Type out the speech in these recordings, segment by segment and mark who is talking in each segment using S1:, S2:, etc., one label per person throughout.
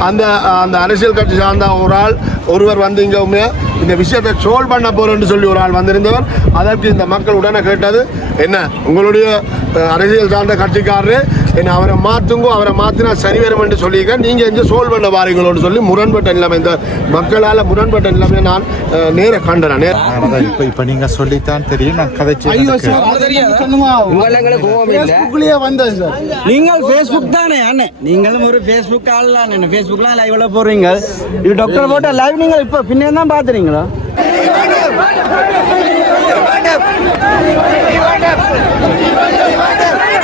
S1: அந்த அந்த அரசியல் கட்சி சார்ந்த ஒரு ஆள் ஒருவர் வந்து இங்கே இந்த விஷயத்தை சோல்வ் பண்ண போறேன்னு சொல்லி ஒரு ஆள் வந்திருந்தவர். அதற்கு இந்த மக்கள் உடனே கேட்டது என்ன உங்களுடைய அரசியல் சார்ந்த கட்சிக்காரரு என்ன அவரை மாற்றுங்கோ அவரை மாற்றினா சரி வரும் என்று சொல்லியிருக்க நீங்கள் எங்கே சோல்வ் பண்ண வாரீங்களோன்னு சொல்லி முரண்பட்ட நிலைமை இந்த மக்களால் முரண்பட்ட நிலைமை நான் நேர கண்டன நேர
S2: அதான் இப்ப இப்ப நீங்க சொல்லித்தான் தெரியும் நான் கதைச்சு
S3: ஐயோ சார் வந்தது சார்
S4: நீங்கள் ஃபேஸ்புக் தானே அண்ணே நீங்களும் ஒரு ஃபேஸ்புக் ஆள் தானே ஃபேஸ்புக்லாம் லைவ்ல போடுறீங்க இது டாக்டர் போட்ட லைவ் நீங்கள் இப்போ பின்னே தான் பார்த்துறீங்களா
S5: கொல்லாதே கொல்லாதே கொல்லாதே கொல்லாதே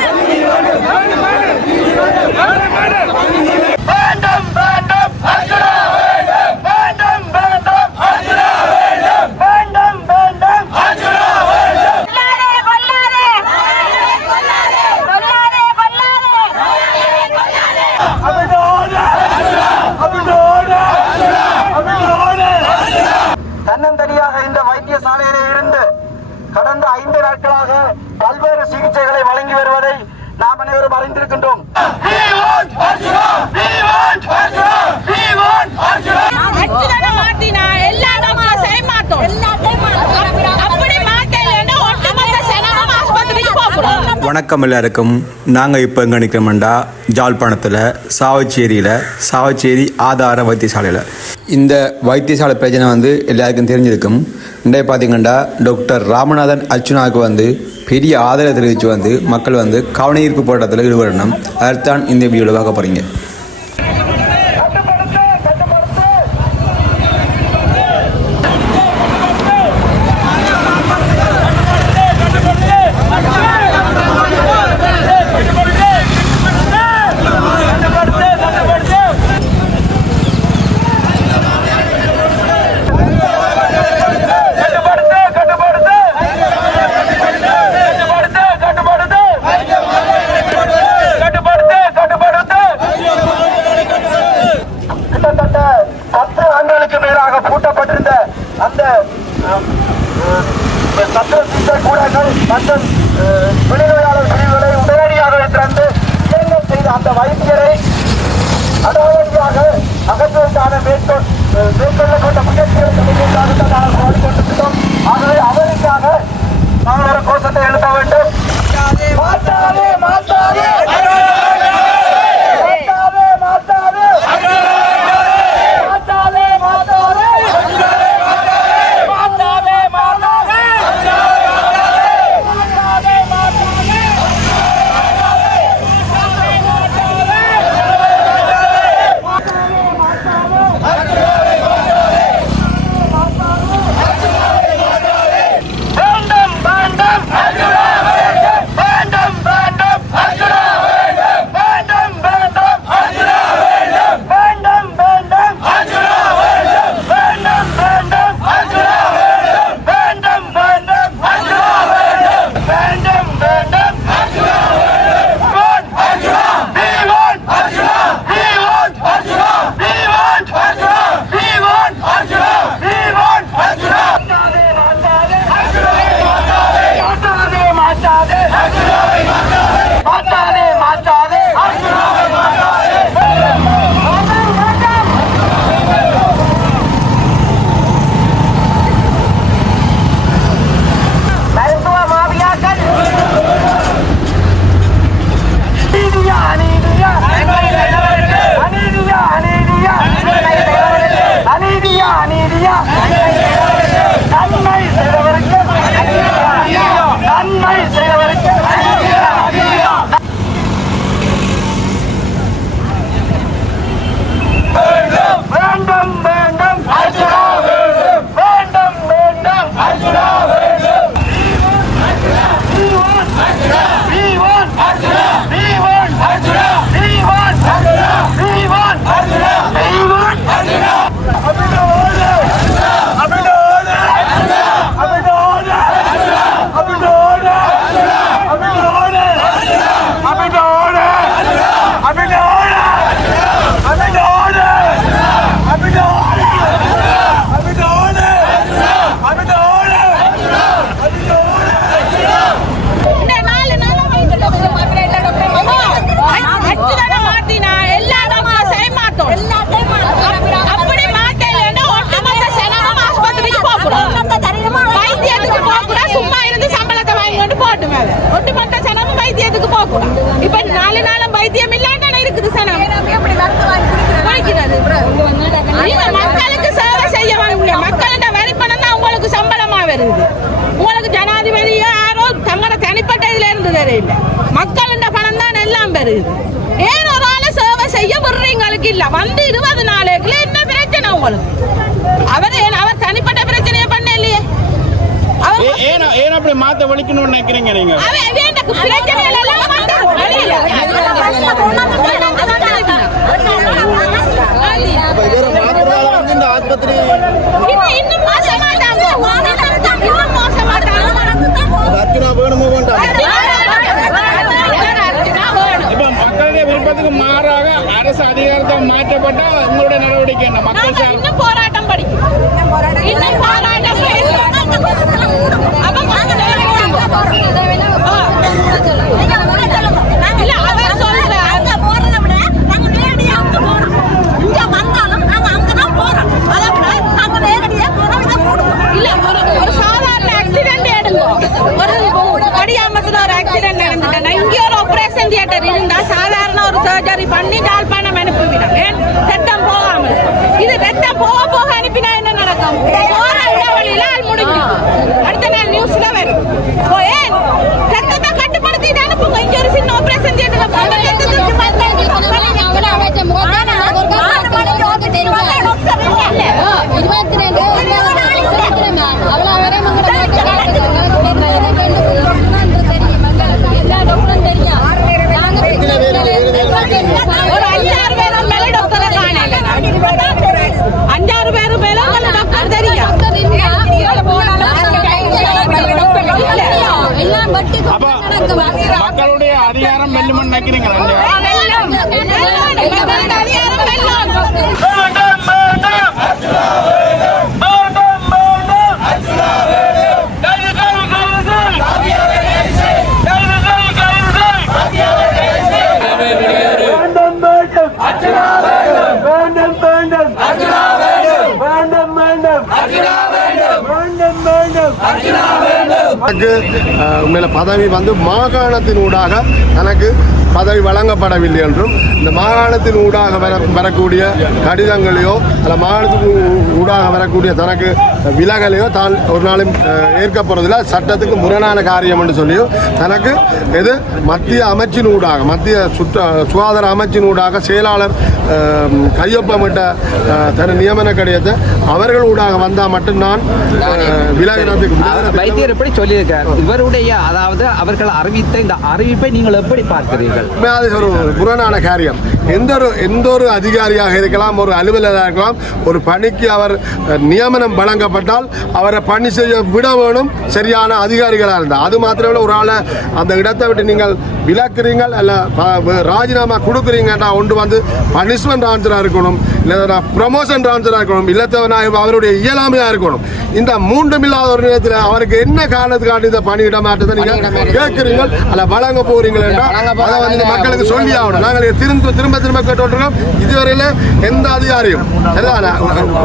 S4: தன்னந்தனியாக இந்த வைத்தியசாலையில இருந்து கடந்த ஐந்து நாட்களாக பல்வேறு சிகிச்சைகளை வழங்கி வருவதை நாம் அனைவரும் அறிந்திருக்கின்றோம்.
S6: வணக்கம் எல்லாருக்கும். நாங்கள் இப்போ எங்கே நிற்கிறோம்டா ஜாழ்ப்பாணத்தில் சாவச்சேரியில் சாவச்சேரி ஆதார வைத்தியசாலையில். இந்த வைத்தியசாலை பிரச்சனை வந்து எல்லாருக்கும் தெரிஞ்சிருக்கும். இன்றைய பார்த்தீங்கன்னா டாக்டர் ராமநாதன் அர்ச்சுனாவுக்கு வந்து பெரிய ஆதரவு தெரிவித்து வந்து மக்கள் வந்து கவனஈர்ப்பு போராட்டத்தில் ஈடுபடணும். அதைத்தான் இந்த வீடியோவில் பார்க்க போகிறீங்க
S4: மற்றும் விழிநோயாளர் பிரிவுகளை உடனடியாக திறந்து இயங்க செய்த அந்த வைத்தியரை நடவடிக்கையாக அகற்றுவதற்கான மேற்கொள் அஹ், மேற்கொள்ளப்பட்ட முயற்சிகளுக்கு நாங்கள் பாடிக்கொண்டிருக்கிறோம் ஆகவே அவருக்காக நாங்கள் ஒரு கோஷத்தை எழுப்ப வேண்டும். மாற்றாதே மாற்றாதே மாற்றாதே மாற்றாதே!
S5: எல்லாம் வந்து வெளியில. இன்னும் இன்னும் மோசமாட்டாங்க இன்னும் மோசமாட்டாங்க
S7: இப்ப மக்களுடைய விருப்பத்துக்கு மாறாக அரசு அதிகாரத்தை மாற்றப்பட்டா உங்களுடைய நடவடிக்கை என்ன மக்கள்
S5: நாங்க போராட்டம் படிக்கும் போராட்டம் இல்ல
S1: தனக்கு அஹ், உண்மையில பதவி வந்து மாகாணத்தின் ஊடாக தனக்கு பதவி வழங்கப்படவில்லை என்றும் இந்த மாகாணத்தின் ஊடாக வர வரக்கூடிய கடிதங்களையோ அல்ல மாகாணத்தின் ஊடாக வரக்கூடிய தனக்கு விலகலையோ தான் ஒரு நாளும் ஏற்க சட்டத்துக்கு முரணான காரியம் என்று சொல்லியோ தனக்கு எது மத்திய அமைச்சின் ஊடாக மத்திய சுற்ற சுகாதார அமைச்சின் ஊடாக செயலாளர் கையொப்பமிட்ட தன நியமன கடிதத்தை அவர்கள் ஊடாக வந்தால் மட்டும் நான் விலகினத்துக்கு
S8: வைத்தியர் எப்படி சொல்லியிருக்கார்? இவருடைய அதாவது அவர்கள் அறிவித்த இந்த அறிவிப்பை நீங்கள் எப்படி பார்க்கிறீர்கள்?
S1: அது ஒரு புறநான காரியம். எந்த ஒரு எந்த ஒரு அதிகாரியாக இருக்கலாம் ஒரு அலுவலராக இருக்கலாம் ஒரு பணிக்கு அவர் நியமனம் வழங்கப்பட்டால் அவரை பணி செய்ய விட வேணும் சரியான அதிகாரிகளாக இருந்தால். அது மாத்திரமே ஒரு ஆளை அந்த இடத்தை விட்டு நீங்கள் விலக்குறீங்கள் அல்ல ராஜினாமா கொடுக்குறீங்கன்னா ஒன்று வந்து பனிஷ்மெண்ட் ஆன்சராக இருக்கணும் இல்லை ப்ரமோஷன் ஆன்சராக இருக்கணும் இல்லத்தவனா அவருடைய இயலாமையாக இருக்கணும். இந்த மூன்றும் இல்லாத ஒரு நேரத்தில் அவருக்கு என்ன காரணத்துக்காண்டி இந்த பணியிட மாற்றத்தை நீங்கள் கேட்குறீங்க அல்ல வழங்க போறீங்களா அதை வந்து இந்த மக்களுக்கு சொல்லி ஆகணும். நாங்கள் திரும்ப திரும்ப திரும்ப கேட்டுருக்கோம் இதுவரையில எந்த அதிகாரியும்?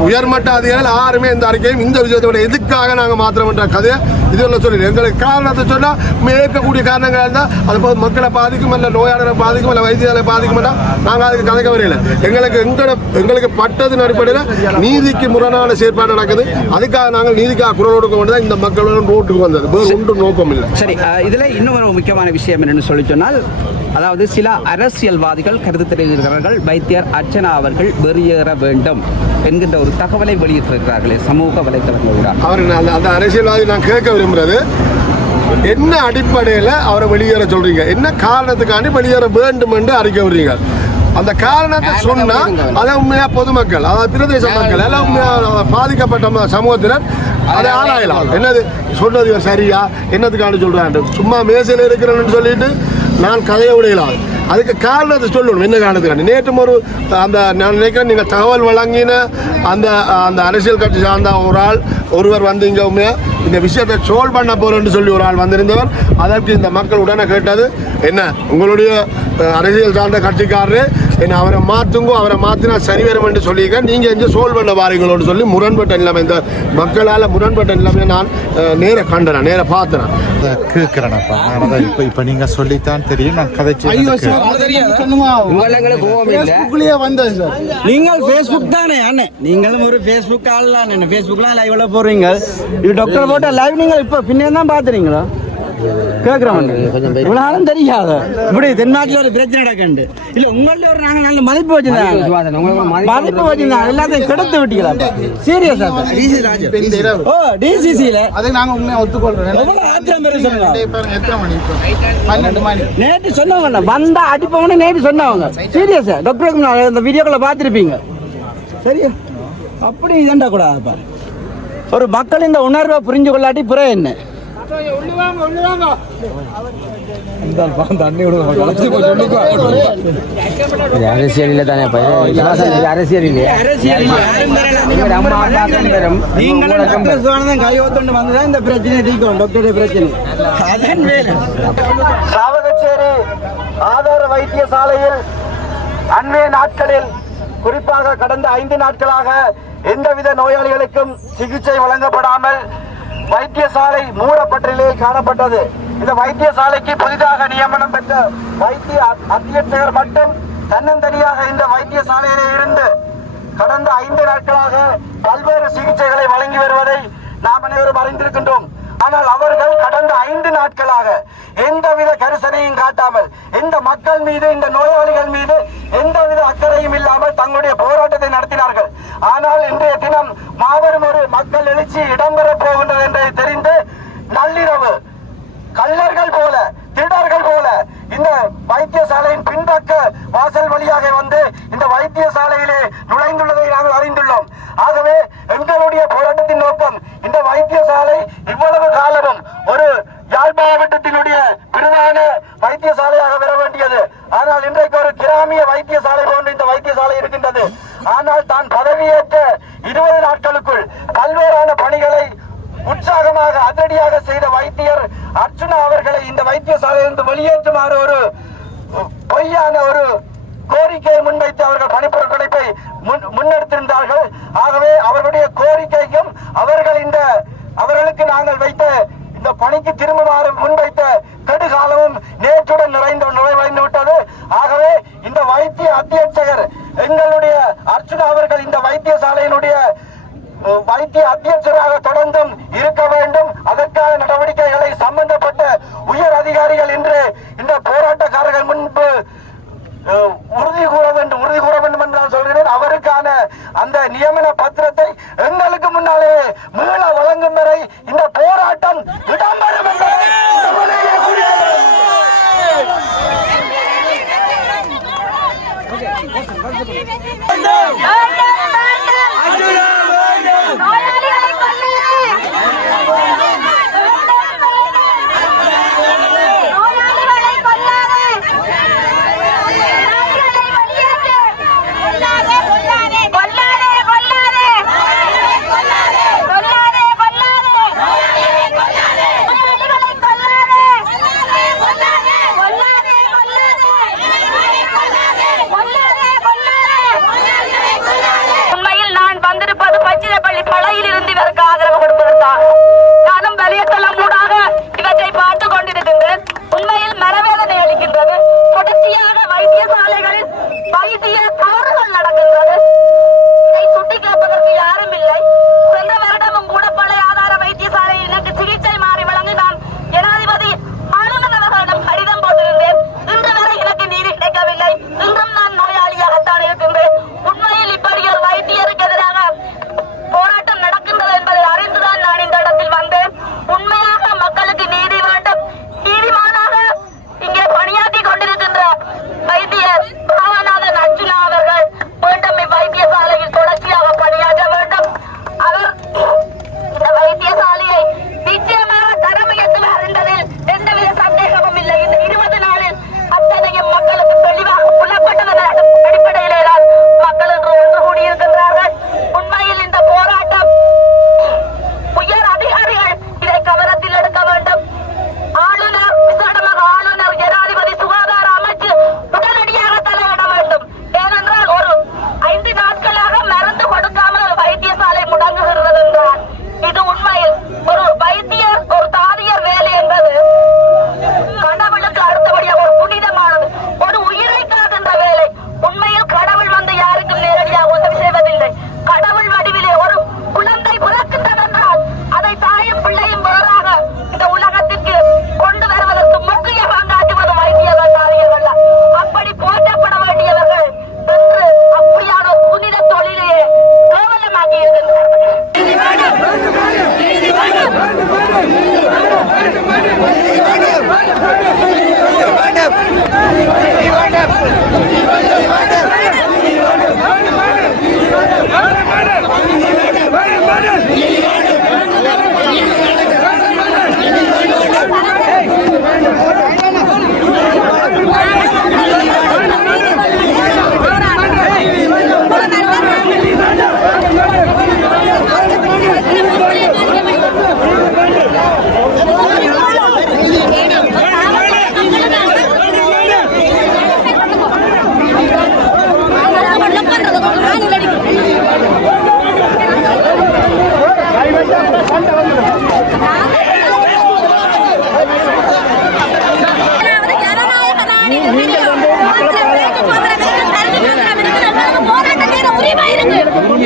S1: உயர்மட்ட அதிகாரிகள் யாருமே எந்த அறிக்கையும் இந்த விஷயத்தோட எதுக்காக நாங்கள் மாத்திரம்ன்ற கதையை இதுவரை சொல்லி எங்களுக்கு காரணத்தை சொன்னா மேற்கக்கூடிய காரணங்கள் இருந்தால் அது மக்களை பாதிக்கும் இல்ல நோயாளரை பாதிக்கும் இல்ல வைத்தியரை பாதிக்கும் நாங்கள் அதுக்கு கதைக்க வரையில எங்களுக்கு எங்களோட எங்களுக்கு பட்டதின் அடிப்படையில் நீதிக்கு முரணான செயற்பாடு நடக்குது. அதுக்காக நாங்கள் நீதிக்காக குரல் கொடுக்க வேண்டியதான் இந்த மக்களோட ரோட்டுக்கு வந்தது. வேறு ஒன்றும் நோக்கம் இல்லை
S8: சரி இதுல இன்னும் ஒரு முக்கியமான விஷயம் என்னன்னு சொல்லி சொன்னால் அதாவது சில அரசியல்வாதிகள் கருத்து தெரிவிக்கிறார்கள் வைத்தியர் அர்ச்சனா அவர்கள் வெளியேற வேண்டும் என்கின்ற ஒரு தகவலை வெளியிட்டிருக்கிறார்களே சமூக வலைத்தளங்களோட
S1: அவர் அந்த அரசியல்வாதி நான் கேட்க விரும்புறது என்ன அடிப்படையில் அவரை வெளியேற சொல்றீங்க? என்ன காரணத்துக்காண்டி வெளியேற வேண்டும் என்று அறிக்கை விடுறீங்க? அந்த காரணத்தை சொன்னா அதை உண்மையா பொதுமக்கள் அதாவது பிரதேச மக்கள் எல்லாம் உண்மையா பாதிக்கப்பட்ட சமூகத்தினர் அதை ஆராயலாம். என்னது? சொன்னது சரியா? என்னத்துக்காண்டி சொல்றாங்க சும்மா மேசையில் இருக்கிறேன்னு சொல்லிட்டு நான் கதைய விடையலாம் அதுக்கு காரணத்தை சொல்லணும். என்ன காரணத்துக்காண்டி நேற்றும் ஒரு அந்த நான் நினைக்கிறேன் நீங்கள் தகவல் வழங்கின அந்த அந்த அரசியல் கட்சி சார்ந்த ஒரு ஆள் ஒருவர் வந்து இங்கே இந்த விஷயத்தை சோல்வ் பண்ண போறேன்னு சொல்லி ஒரு ஆள் வந்திருந்தவர். அதற்கு இந்த மக்கள் உடனே கேட்டது என்ன? உங்களுடைய அரசியல் சார்ந்த கட்சிக்காரரு என்ன அவரை மாற்றுங்கோ அவரை மாற்றினா சரி வரும் என்று சொல்லியிருக்க நீங்கள் எங்கே சோல்வ் பண்ண வாரீங்களோன்னு சொல்லி முரண்பட்ட நிலைமை இந்த மக்களால் முரண்பட்ட நிலைமை நான் நேர கண்டேன் நேர பார்த்தேன்.
S2: கேட்கிறேனப்பா. நான் அதை இப்போ இப்போ நீங்கள் சொல்லித்தான் தெரியும். நான் கதைச்சு
S3: ஐயோ சார்
S8: உங்களுக்கு
S3: வந்தது சார்.
S9: நீங்கள் ஃபேஸ்புக் தானே அண்ணே. நீங்களும் ஒரு ஃபேஸ்புக் ஆள் தான் என்ன ஃபேஸ்புக்லாம் லைவ்ல போடுறீங்க. இது டாக்டர் போட்ட லைவ் நீங்கள் இப்போ பின்னே தான் பார்த்துறீங்களா இவ்வளவு நாளும் தெரியாது. இப்படி தென்னாட்டுல ஒரு பிரச்சனை நடக்கண்டு. இல்ல உங்கள்ட்ட ஒரு நாங்க நல்ல மதிப்பு வச்சிருந்தாங்க. மதிப்பு வச்சிருந்தாங்க. எல்லாத்தையும் கெடுத்து விட்டீங்களா சீரியஸா ஓ டிசிசில
S3: அதை நாங்க உண்மையா ஒத்துக்கொள்றோம்.
S9: எவ்வளவு ஆத்திரம்
S3: பன்னெண்டு மணி.
S9: நேற்று சொன்னவங்க வந்தா அடிப்பவனே நேற்று சொன்னவங்க. சீரியஸா டாக்டருக்கு நான் இந்த வீடியோக்களை பார்த்துருப்பீங்க. சரியா? அப்படி இதண்டா கூடாதுப்பா ஒரு மக்கள் இந்த உணர்வை புரிஞ்சு கொள்ளாட்டி புற என்ன?
S7: உள்ளுவாங்க
S9: அரசியலில் தானே அரசியல். கையோத்தொண்டு வந்துதான் இந்த பிரச்சனை தீர்க்கும் டாக்டருடைய பிரச்சனை.
S4: சாவகச்சேரி ஆதார வைத்தியசாலையில் அன்றைய நாட்களில் குறிப்பாக கடந்த ஐந்து நாட்களாக எந்தவித நோயாளிகளுக்கும் சிகிச்சை வழங்கப்படாமல் வைத்தியசாலை மூடப்பட்ட நிலையில் காணப்பட்டது. இந்த வைத்தியசாலைக்கு புதிதாக நியமனம் பெற்ற வைத்திய அத்தியட்சகர் மட்டும் தன்னந்தனியாக இந்த வைத்தியசாலையிலே இருந்து கடந்த ஐந்து நாட்களாக பல்வேறு சிகிச்சைகளை வழங்கி வருவதை நாம் அனைவரும் அறிந்திருக்கின்றோம். ஆனால் அவர்கள் கடந்த ஐந்து நாட்களாக எந்தவித கரிசனையும் காட்டாமல் இந்த மக்கள் மீது இந்த நோயாளிகள் மீது எந்தவித அக்கறையும் இல்லாமல் தங்களுடைய போராட்டத்தை நடத்தினார்கள். ஆனால் இன்றைய தினம் மாபெரும் ஒரு மக்கள் எழுச்சி இடம் போகின்றது என்பதை தெரிந்து நள்ளிரவு கள்ளர்கள் போல திருடர்கள் போல இந்த வைத்தியசாலையின் பின்பக்க வாசல் வழியாக வந்து இந்த வைத்தியசாலையிலே நுழைந்துள்ளதை நாங்கள் அறிந்துள்ளோம் ஆகவே எங்களுடைய போராட்டத்தின் நோக்கம் இந்த வைத்தியசாலை இவ்வளவு காலமும் ஒரு யாழ் மாவட்டத்தினுடைய பிரதான வைத்தியசாலையாக வர வேண்டியது ஆனால் இன்றைக்கு ஒரு கிராமிய வைத்தியசாலை போன்ற இந்த வைத்தியசாலை இருக்கின்றது ஆனால் தான் பதவியேற்ற இருபது நாட்களுக்குள் பல்வேறான பணிகளை உற்சாகமாக அதிரடியாக செய்த வைத்தியர் அர்ச்சுனா அவர்களை இந்த வைத்தியசாலையிலிருந்து வெளியேற்றுமாறு ஒரு பொய்யான ஒரு கோரிக்கையை முன்வைத்து அவர்கள் பணிப்புறக்கணிப்பை முன்- முன்னெடுத்திருந்தார்கள். ஆகவே அவர்களுடைய கோரிக்கைக்கும் அவர்கள் இந்த அவர்களுக்கு நாங்கள் வைத்த இந்த பணிக்கு திரும்புமாறு முன்வைத்த கெடுகாலமும் நேற்றுடன் நிறைந்து நிறைவடைந்து விட்டது. ஆகவே இந்த வைத்திய அத்தியட்சகர் எங்களுடைய அர்ச்சுனா அவர்கள் இந்த வைத்தியசாலையினுடைய வைத்திய அத்தியட்சராக தொடர்ந்தும் இருக்க வேண்டும். அதற்கான நடவடிக்கைகளை சம்பந்த வேண்டும்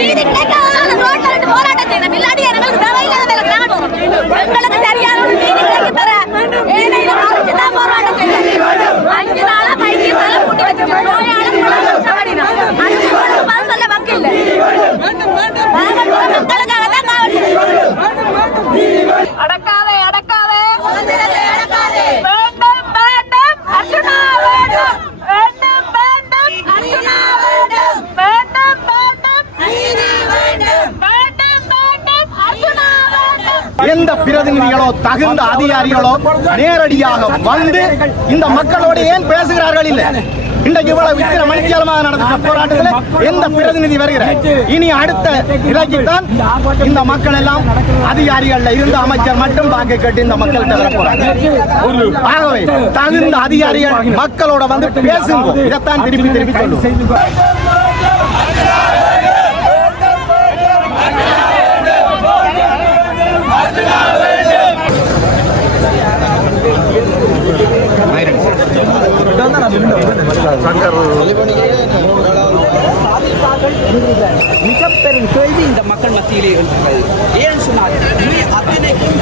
S10: Beating Mega! அதிகாரிகளோ நேரடியாக வந்து இந்த மக்களோடு ஏன் பேசுகிறார்கள் இல்லை? இன்றைக்கு இவ்வளவு வித்திர மணித்தியாலமாக நடந்த போராட்டத்தில் எந்த பிரதிநிதி வருகிறார்? இனி அடுத்த இலக்கித்தான் இந்த மக்கள் எல்லாம் அதிகாரிகள்ல இருந்து அமைச்சர் மட்டும் வாக்கு கேட்டு இந்த வர போறாங்க. ஆகவே தகுந்த அதிகாரிகள் மக்களோட வந்து பேசுங்க. இதைத்தான் திருப்பி திருப்பி சொல்லுவோம்.
S8: மிகப்பெரும் கேள்வி இந்த மக்கள் மத்தியிலே எழுகிறது ஏன் சொன்னால் அத்தனைக்கும்